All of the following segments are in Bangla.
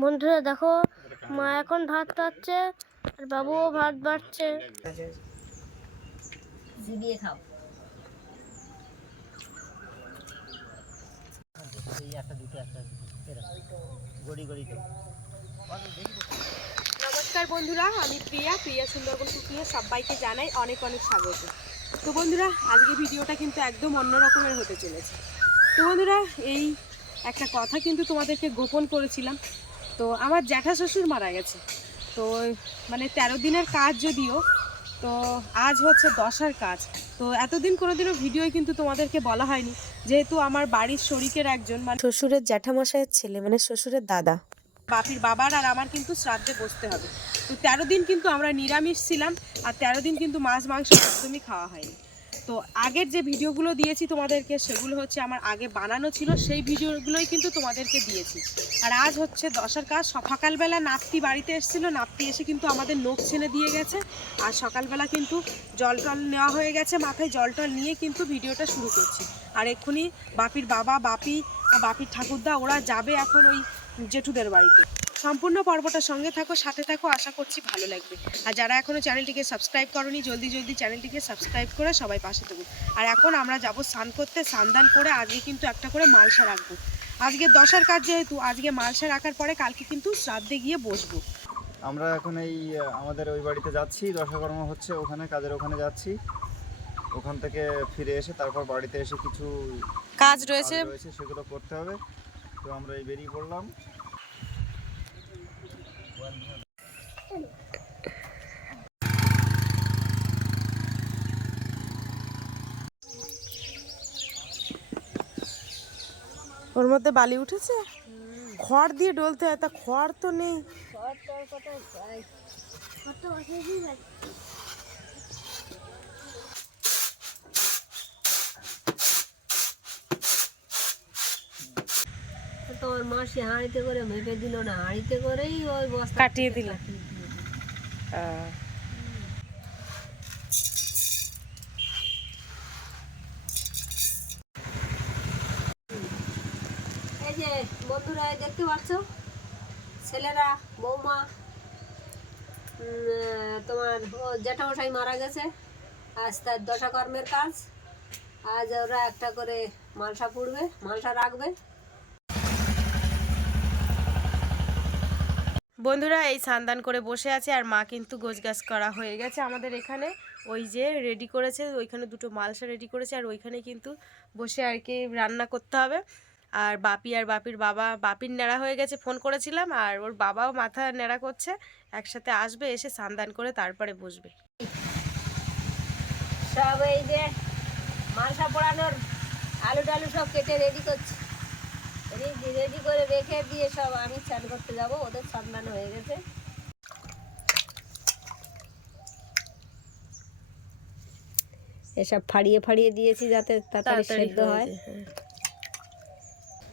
বন্ধুরা দেখো মা এখন ভাত খাচ্ছে আর বাবুও ভাত বাড়ছে। খাও। নমস্কার বন্ধুরা আমি প্রিয়া প্রিয়া সুন্দরবন কুকিংয়ে সবাইকে জানাই অনেক অনেক স্বাগত। তো বন্ধুরা আজকে ভিডিওটা কিন্তু একদম অন্য রকমের হতে চলেছে। তো বন্ধুরা এই একটা কথা কিন্তু তোমাদেরকে গোপন করেছিলাম তো আমার জ্যাঠা শ্বশুর মারা গেছে। তো মানে তেরো দিনের কাজ যদিও তো আজ হচ্ছে দশার কাজ। তো এতদিন কোনোদিনও ভিডিও কিন্তু তোমাদেরকে বলা হয়নি। যেহেতু আমার বাড়ির শরিকের একজন মানে শ্বশুরের জ্যাঠামশাইয়ের ছেলে মানে শ্বশুরের দাদা। বাপির বাবার আর আমার কিন্তু শ্রাদ্ধে বসতে হবে। তো তেরো দিন কিন্তু আমরা নিরামিষ ছিলাম আর তেরো দিন কিন্তু মাছ মাংস একদমই খাওয়া হয়নি। তো আগের যে ভিডিওগুলো দিয়েছি তোমাদেরকে, সেগুলো হচ্ছে আমার আগে বানানো ছিল। সেই ভিডিওগুলোই কিন্তু তোমাদেরকে দিয়েছি। আর আজ হচ্ছে দশার কাজ। সকালবেলা নাপ্তি বাড়িতে এসেছিল। নাপ্তি এসে কিন্তু আমাদের নোখ ছেনে দিয়ে গেছে। আর সকালবেলা কিন্তু জল টল নেওয়া হয়ে গেছে মাথায়। জল টল নিয়ে কিন্তু ভিডিওটা শুরু করছি। আর এক্ষুনি বাপির বাবা, বাপি বাপির ঠাকুরদা, ওরা যাবে এখন ওই জেঠুদের বাড়িতে। সম্পূর্ণ পর্বটার সঙ্গে থাকো সাথে থাকো আশা করছি ভালো লাগবে। আর যারা এখনও চ্যানেলটিকে সাবস্ক্রাইব করনি জলদি জলদি চ্যানেলটিকে সাবস্ক্রাইব করে সবাই পাশে থাকুন। আর এখন আমরা যাব স্নান করতে স্নান করে আজকে কিন্তু একটা করে মালসা রাখব। আজকে দশার কাজ যেহেতু আজকে মালসা রাখার পরে কালকে কিন্তু শ্রাদ্ধে গিয়ে বসবো। আমরা এখন এই আমাদের ওই বাড়িতে যাচ্ছি দশকর্ম হচ্ছে ওখানে কাজের ওখানে যাচ্ছি। ওখান থেকে ফিরে এসে তারপর বাড়িতে এসে কিছু কাজ রয়েছে সেগুলো করতে হবে। তো আমরা এই বেরিয়ে পড়লাম। ওর মধ্যে বালি উঠেছে? খড় দিয়ে ডলতে হয় তা খড় তো নেই। তোমার মাসি হাঁড়িতে করে মেপে দিল না হাঁড়িতে করেই ওই বস্তা কাটিয়ে দিল। এই যে বন্ধুরা দেখতে পাচ্ছ? ছেলেরা বৌমা তোমার ও জ্যাঠামশাই মারা গেছে। আজ তার দশা কর্মের কাজ। আজ ওরা একটা করে মালসা পুড়বে মালসা রাখবে। বন্ধুরা এই সান্দান করে বসে আছে আর মা কিন্তু গোছগাছ করা হয়ে গেছে আমাদের এখানে। ওই যে রেডি করেছে, ওইখানে দুটো মালসা রেডি করেছে আর ওইখানে কিন্তু বসে আর কি রান্না করতে হবে। আর বাপি আর বাপির বাবা, বাপির নেড়া হয়ে গেছে ফোন করেছিলাম আর ওর বাবাও মাথা নেড়া করছে। একসাথে আসবে, এসে সান্দান করে তারপরে বসবে। সব এই যে মালসা পোড়ানোর আলু টালু সব কেটে রেডি করছি। রেডি রেডি করে রেখে দিয়ে সব আমি চান করতে যাব ওদের সন্ধান হয়ে গেছে। এসব ফাড়িয়ে ফাড়িয়ে দিয়েছি যাতে তাড়াতাড়ি সেদ্ধ হয়।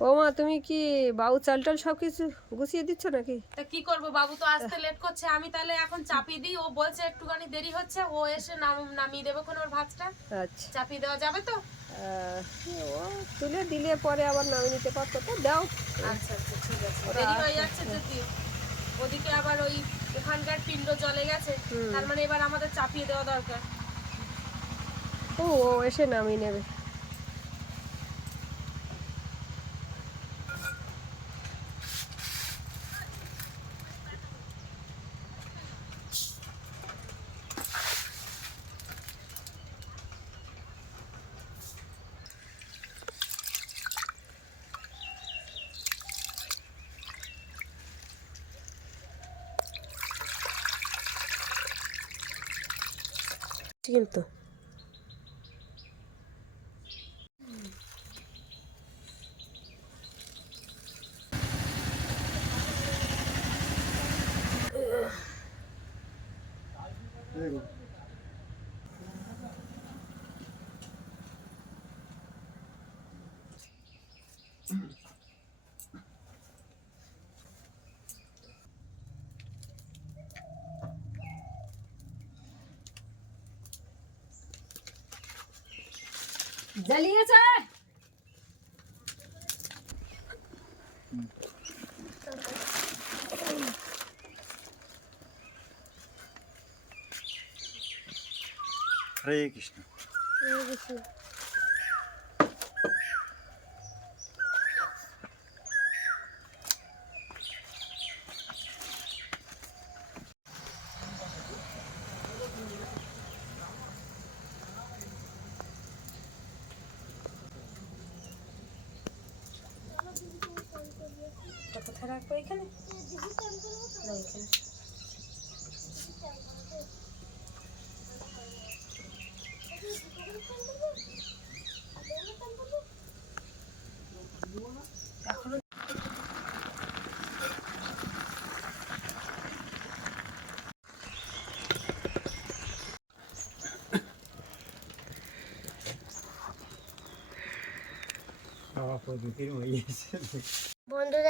বৌমা তুমি কি বাবু চাল টাল সব কিছু গুছিয়ে দিচ্ছ নাকি? তা কি করব? বাবু তো আসতে লেট করছে। আমি তাহলে এখন চাপিয়ে দিই। ও বলছে একটুখানি দেরি হচ্ছে। ও এসে নাম- নামিয়ে দেবে কোন ওর ভাতটা। আচ্ছা। চাপিয়ে দেওয়া যাবে তো? ও তুলে দিলে পরে আবার নামিয়ে নিতে পারতো। তো দাও। আচ্ছা আচ্ছা ঠিক আছে। দেরি হয়ে যাচ্ছে যদি। ওদিকে আবার ওই ওখানকার পিণ্ড জলে গেছে। তার মানে এবার আমাদের চাপিয়ে দেওয়া দরকার। ও ও এসে নামিয়ে নেবে। কিন্তু जलिए चाय हरे कृष्ण हरे कृष्ण রাখব এখানে না এখানে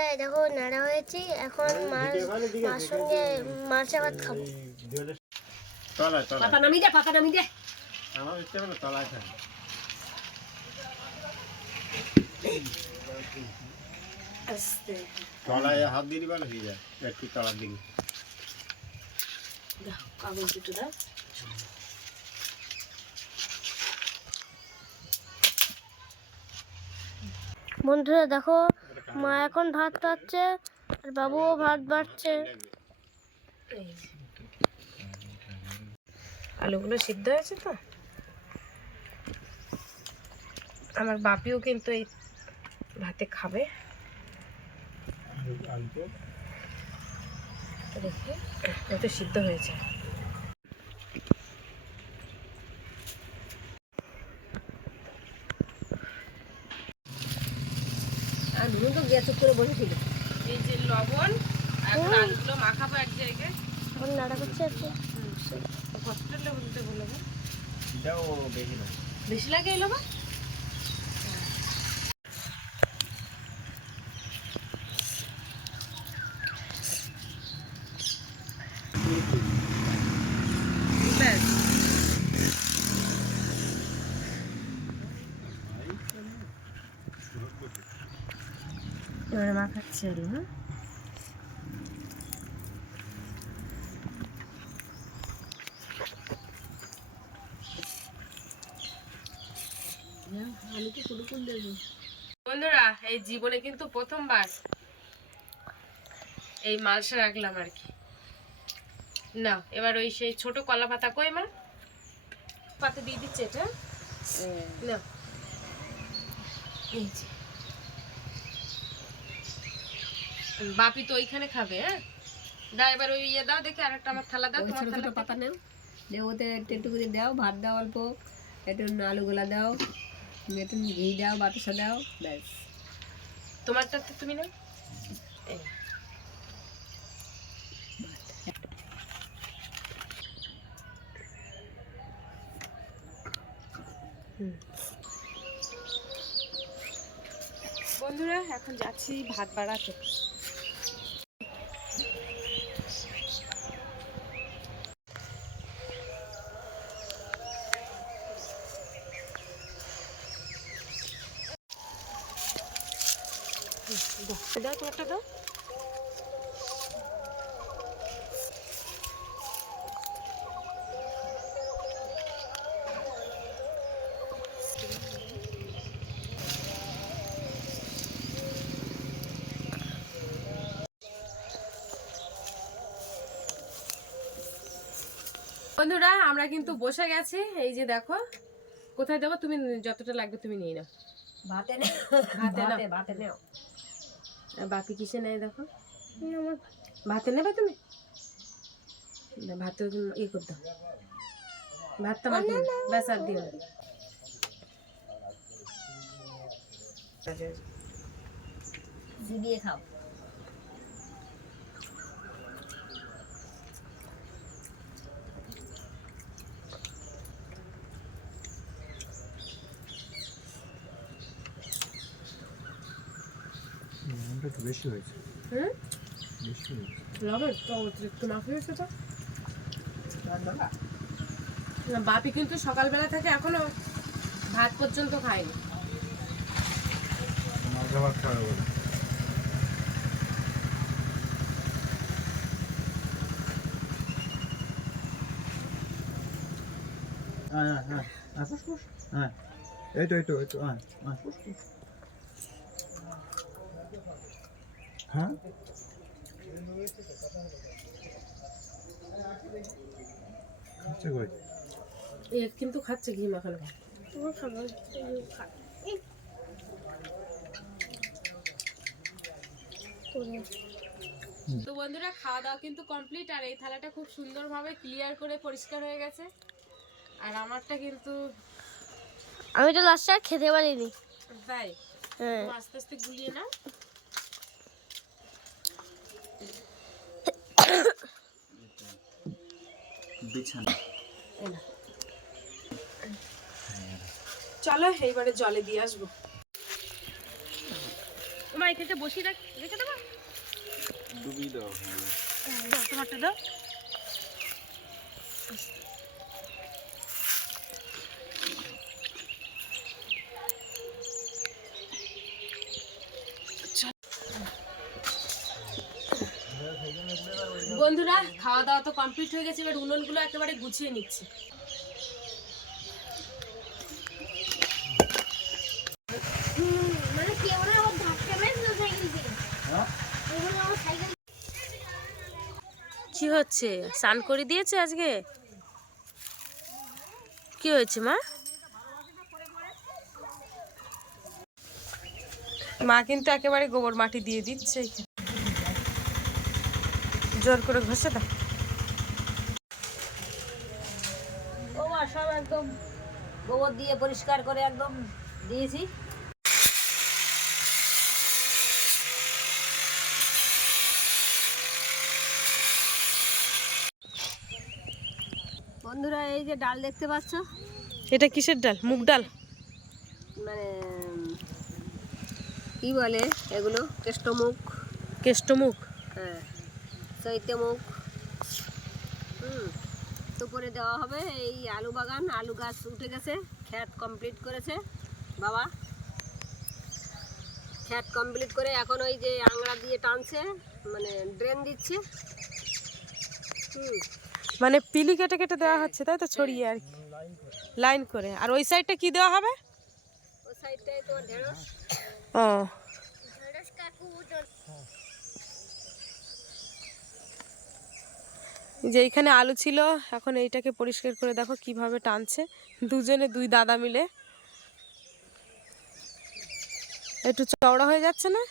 বন্ধুরা দেখো নাড়া হয়েছি এখন মার মার সঙ্গে ভাত খাব। নামি দে পাতা নামি দে। আমার ইচ্ছে হলো তলায় থাকে। তলায় হাত দিয়ে হয়ে যায় একটু তলার দিকে। কাগজ দুটো দাও। বন্ধুরা দেখো মা এখন ভাত খাচ্ছে আর বাবুও ভাত বাড়ছে। এই আলুগুলো সিদ্ধ হয়েছে তো? আমার বাপিও কিন্তু এই ভাতে খাবে। দেখি তো সিদ্ধ হয়েছে আর গ্যাস করে বসেছিল এই যে লবণ আর আলুগুলো মাখাবো এক জায়গায়। এখন নাড়া করছে একটু লবণ দিতে বলব এটাও বেশি না বেশি লাগে এই লবণ ব্যাস হ্যাঁ বন্ধুরা এই জীবনে কিন্তু প্রথমবার এই মালসা রাখলাম আর কি। না এবার ওই সেই ছোট কলা পাতা কই মা? পাতা দিয়ে দিচ্ছে এটা। না। এই যে। বাপি তো ওইখানে খাবে হ্যাঁ? এবার ওই ইয়ে দাও দেখি আর একটা আমার থালা দাও তোমার থালা পাতা নেও। দিয়ে ওতে একটু একটু করে দাও ভাত দাও অল্প একটু আলু গোলা দাও একটু ঘি দাও বাতাসা দাও ব্যাস। তোমারটা তো তুমি নাও। বন্ধুরা এখন যাচ্ছি ভাত বাড়াতে। দাও তোমারটা দাও। বন্ধুরা আমরা কিন্তু বসে গেছি। এই যে দেখো কোথায় দেবো? তুমি যতটা লাগবে তুমি নিয়ে নাও। ভাতে নেও। ভাতে নাও। বাপি কিসে নেয় দেখো? ভাতে। নেবে তুমি? ভাত ভাতে ইয়ে করতে দাও। ভাতটা। ব্যাস আর দিও না। জিবিয়ে খাও একটু বেশি হয়েছে। হুম? বেশি হয়েছে। লবণ তো অতিরিক্ত মাখিয়ে হয়েছে তো। বাপি কিন্তু সকালবেলা থেকে এখনও ভাত পর্যন্ত খায়নি। ভাত খাওয়া হ্যাঁ হ্যাঁ হ্যাঁ। হ্যাঁ। এই তো এই তো এই তো হ্যাঁ হ্যাঁ পুশ পুশ হ্যাঁ? কিন্তু খাচ্ছে ঘি মাখানো। তো বন্ধুরা খাওয়া দাওয়া কিন্তু কমপ্লিট আর এই থালাটা খুব সুন্দরভাবে ক্লিয়ার করে পরিষ্কার হয়ে গেছে। আর আমারটা কিন্তু আমি তো লাস্টে খেতে পারিনি। তাই? হ্যাঁ। আস্তে আস্তে গুলিয়ে নাও। বিছানা। চলো এইবারে জলে দিয়ে আসব। মা এখানে বসিয়ে রাখ রেখে দেবো? ডুবিয়ে দাও হ্যাঁ। দাও, তোমারটা দাও বন্ধুরা খাওয়া দাওয়া তো কমপ্লিট হয়ে গেছে, এবার উনুনগুলো একেবারে গুছিয়ে নিচ্ছে। কি হচ্ছে? স্নান করে দিয়েছে আজকে? কি হয়েছে, মা? মা কিন্তু একেবারে গোবর মাটি দিয়ে দিচ্ছে। জোর করে ঘষে দাও। সব একদম গোবর দিয়ে পরিষ্কার করে একদম দিয়েছি। বন্ধুরা এই যে ডাল দেখতে পাচ্ছ? এটা কিসের ডাল? মুগ ডাল? মানে কি বলে এগুলো? কেষ্টমুখ কেষ্টমুখ হ্যাঁ। চৈতে মুখ। হুম উপরে দেওয়া হবে এই আলু বাগান। আলু গাছ উঠে গেছে খ্যাত কমপ্লিট করেছে। বাবা খ্যাত কমপ্লিট করে এখন ওই যে আংড়া দিয়ে টানছে মানে ড্রেন দিচ্ছে। হুম। মানে পিলি কেটে কেটে দেওয়া হচ্ছে তাই তো? ছড়িয়ে আর কি। লাইন করে। আর ওই সাইডটা কি দেওয়া হবে? ওই সাইডটায় তোমার ঢেঁড়স। ও। যে এইখানে আলু ছিল এখন এইটাকে পরিষ্কার করে দেখো কীভাবে টানছে। দুজনে দুই দাদা মিলে। একটু চওড়া হয়ে যাচ্ছে না?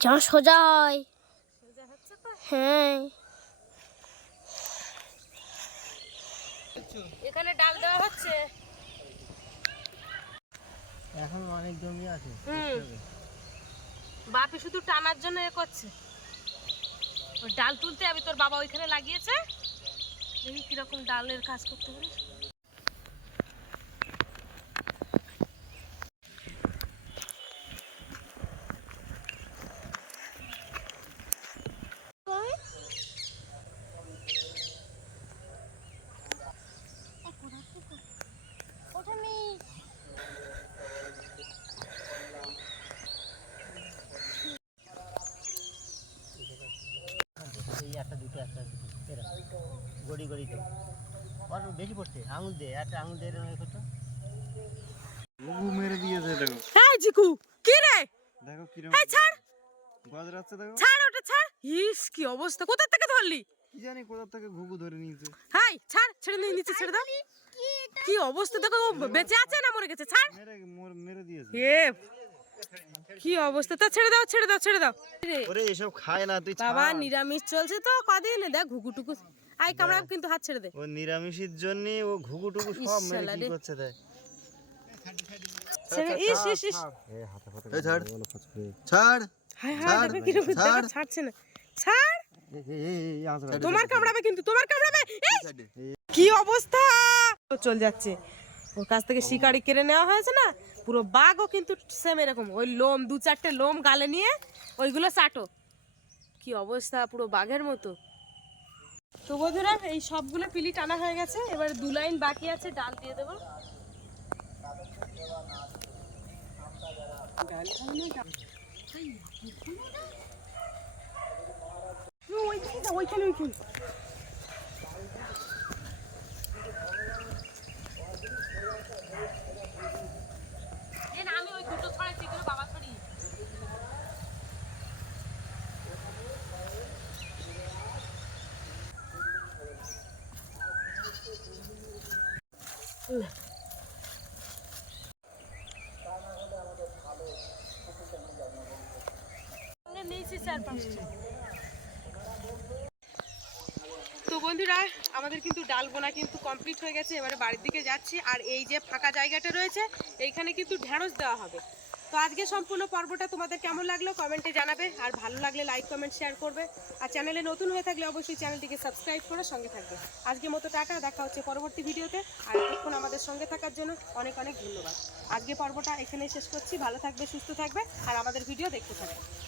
যেমন সোজা হয় হ্যাঁ। এখানে ডাল দেওয়া হচ্ছে। এখন অনেক জমি আছে। হুম। বাপি শুধু টানার জন্য এ করছে। ওই ডাল তুলতে আমি তোর বাবা ওইখানে লাগিয়েছে। দেখি কীরকম ডালের কাজ করতে পারে এই একটা এরা। গড়ি গড়ি তো। অল্প বেশি পড়ছে আঙুল দিয়ে একটা আঙুল দিয়ে এরকম করতো। ঘুঘু মেরে দিয়েছে দেখো। হ্যাঁ জিকু কি রে? দেখো কীরকম এই ছাড়। গজরাচ্ছে দেখো। ছাড় ওটা ছাড়। ইস কি অবস্থা। কোথা থেকে ধরলি? কি জানি কোথা থেকে ঘুঘু ধরে নিয়েছে। হাই ছাড় ছেড়ে নিয়ে নিচে ছেড়ে দাও। কি অবস্থা দেখো ও বেঁচে আছে না মরে গেছে? ছাড়। মেরে মেরে দিয়েছে। এ কি অবস্থা? তা ছেড়ে দাও ছেড়ে দাও ছেড়ে দাও। ওরে এসব খায় না তুই বাবা নিরামিষ চলছে তো কদিন? দেখ ঘুঘু টুকু আই কামড়া কিন্তু হাত ছেড়ে দে। ও নিরামিষের জন্য ও ঘুঘু টুকু ইস, সব মেরে কি করছে দেখ। ছেড়ে ইস ইস ইস। এই ছাড়। ছাড়। হাই হাই দেখো কীরকম দেখো, ছাড়। ছাড়ছে না। ছাড়। তোমার কামড়াবে কিন্তু তোমার কামড়াবে। কি অবস্থা? চল যাচ্ছে। ওর কাছ থেকে শিকারি কেড়ে নেওয়া হয়েছে না, পুরো বাঘও কিন্তু সেম এরকম। ওই লোম, দু চারটে লোম গালে নিয়ে ওইগুলো চাটো। কি অবস্থা পুরো বাঘের মতো। তো বন্ধুরা, এই সবগুলো পিলি টানা হয়ে গেছে। এবার দু লাইন বাকি আছে, ডাল দিয়ে দেবো। ওইখানে। তো বন্ধুরা, আমাদের কিন্তু ডাল বোনা কিন্তু কমপ্লিট হয়ে গেছে, এবারে বাড়ির দিকে যাচ্ছি। আর এই যে ফাঁকা জায়গাটা রয়েছে, এইখানে কিন্তু ঢেঁড়স দেওয়া হবে। তো আজকে সম্পূর্ণ পর্বটা তোমাদের কেমন লাগল কমেন্টে জানাবে, আর ভালো লাগলে লাইক কমেন্ট শেয়ার করবে। আর চ্যানেলে নতুন হয়ে থাকলে অবশ্যই চ্যানেলটিকে সাবস্ক্রাইব করে সঙ্গে থাকবে। আজকে মতো টাকা দেখা হচ্ছে পরবর্তী ভিডিওতে। আর এতক্ষণ আমাদের সঙ্গে থাকার জন্য অনেক অনেক ধন্যবাদ। আজকে পর্বটা এখানেই শেষ করছি। ভালো থাকবে, সুস্থ থাকবে, আর আমাদের ভিডিও দেখতে থাকবে।